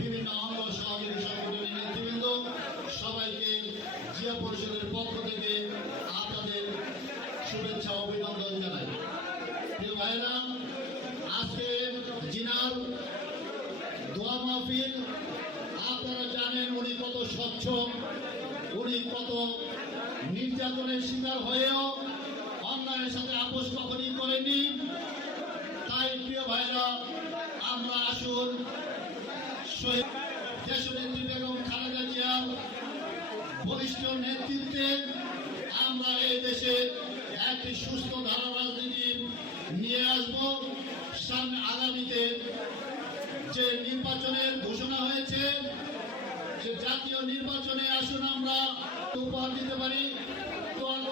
বিভিন্ন অঙ্গ সহযোগী সংগঠনের নেতৃবৃন্দ, সবাইকে জিয়া পরিষদের পক্ষ থেকে আপনাদের শুভেচ্ছা, অভিনন্দন জানাই। প্রিয় ভাইরা আজকে জিনার দোয়া মাহফিল, আপনারা জানেন উনি কত স্বচ্ছ, উনি কত নির্যাতনের শিকার হয়েও অন্যায়ের সাথে আপোষ কখনই করেনি তাই প্রিয় ভাইরা আমরা আসুন দেশনেত্রী বেগম খালেদা জিয়ার বলিষ্ঠ নেতৃত্বে আমরা এই দেশে একটি সুস্থ ধারা রাজনীতি নিয়ে আসব। সামনে আগামীতে যে নির্বাচনের ঘোষণা হয়েছে, যে জাতীয় নির্বাচনে আসুন আমরা উপহার দিতে পারি।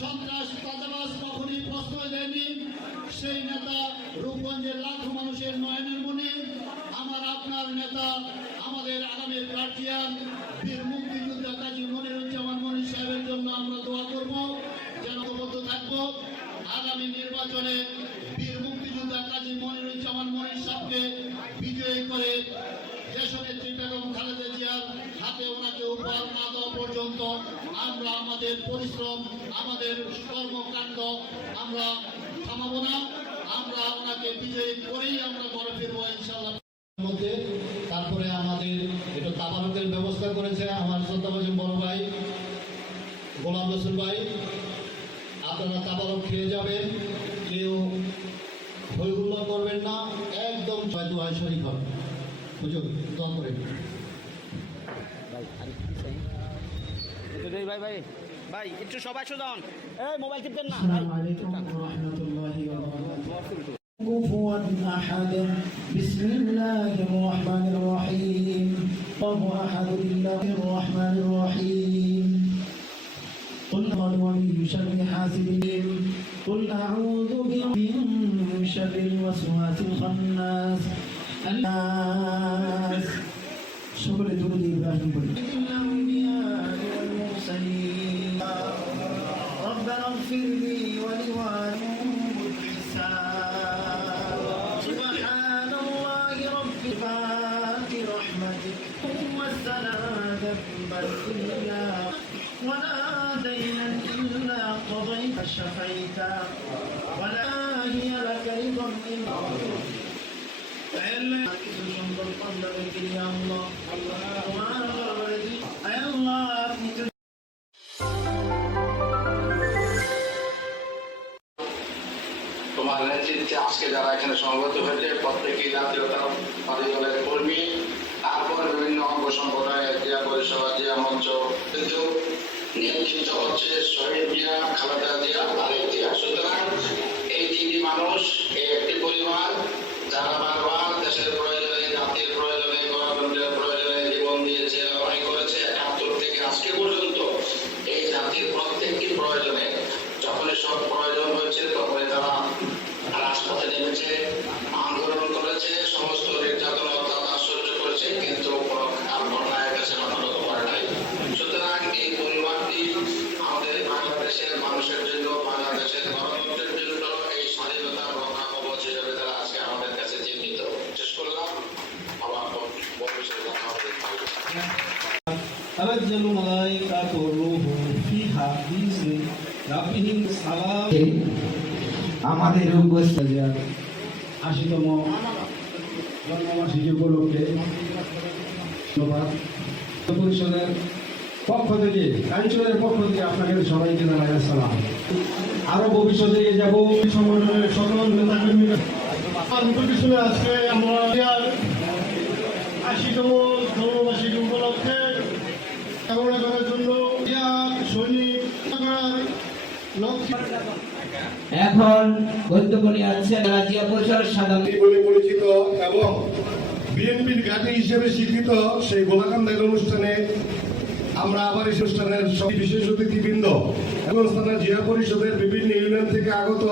সন্ত্রাস চাঁদাবাজ কখনই প্রশ্রয় দেয়নি। সেই নেতা রূপগঞ্জের লাখো মানুষের নয়নের মনে। আমার আপনার নেতা, আমাদের আগামীর গার্জিয়ান বীর মুক্তিযোদ্ধা কাজী মনিরুজ্জামান মনির সাহেবের জন্য আমরা দোয়া করব, যেন ঐক্যবদ্ধ থাকব। আগামী নির্বাচনে বীর মুক্তিযোদ্ধা কাজী মনিরুজ্জামান মনির সাহেবকে বিজয়ী করে দেশনেত্রী বেগম খালেদা জিয়ার হাতে ওনাকে উপহার না দেওয়া পর্যন্ত আমরা আমাদের পরিশ্রম, আমাদের কর্মকাণ্ড আমরা থামাবো না। আমরা ওনাকে বিজয়ী করেই আমরা ঘরে ফিরবো ইনশাল্লাহ মধ্যে তারপরে আমাদের একটু তাবারকের ব্যবস্থা করেছে আমার শ্রদ্ধাভাজন বড় ভাই, গোলাম রসুল ভাই। আপনারা তাবারক খেয়ে যাবেন, কেউ হইহুল্লা করবেন না, একদম ছয় দোয়ায় শরীর হন হুজুর, দোয়া করেন। ভাই আরেকটু চাই একটু দেই ভাই ভাই ভাই একটু সবাই সুদান এই মোবাইল টিপতেন না السلام عليكم ورحمة الله وبركاته كفوا أحد بسم الله الرحمن الرحيم الله أحد الله الرحمن الرحيم قل قل ومن شر حاسد قل أعوذ برب من شر الوسواس الخناس الناس شكرا درود ذنبا إلا ولا دينا إلا قضيت شفيت ولا هي لك رضا إلا কিছু সুন্দর পান্ডাদেরকে নিয়ে আল্লাহ তোমার দরবারে দিই। আয় আল্লাহ আপনি যদি তোমার নেতৃত্বে আজকে যারা এখানে সমবেত হয়েছে প্রত্যেকেই জাতীয়তাবাদী দলের কর্মী তারপর বিভিন্ন অঙ্গ সংগঠনের ক্রিয়া পরিষেবা জিয়া মঞ্চ কিন্তু নিয়ন্ত্রিত হচ্ছে শহীদ দিয়া খালেদা দিয়া তাদের দিয়া সুতরাং এই তিনটি মানুষ, এই একটি পরিবার, যারা বারবার দেশের প্রয়োজনে, জাতির প্রয়োজনে আমাদের আশিতম উপলক্ষে পরিষদের পক্ষ থেকে পক্ষ থেকে আপনাকে সবাইকে জানাই আসসালাম। আরও ভবিষ্যতে যাব। সংগঠনের সকল নেতাকর্মীরা। আজকে আমরা আশিতম এখন নিয়ে আছেন রাজিয়া পরিষদের সাধারণ বলে পরিচিত এবং বিএনপির ঘাঁটি হিসেবে স্বীকৃত সেই গোলাকান্দার অনুষ্ঠানে আমরা আবার এই অনুষ্ঠানের সব বিশেষ অতিথিবৃন্দ। এবং জিয়া পরিষদের বিভিন্ন ইউনিয়ন থেকে আগত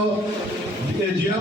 জিয়া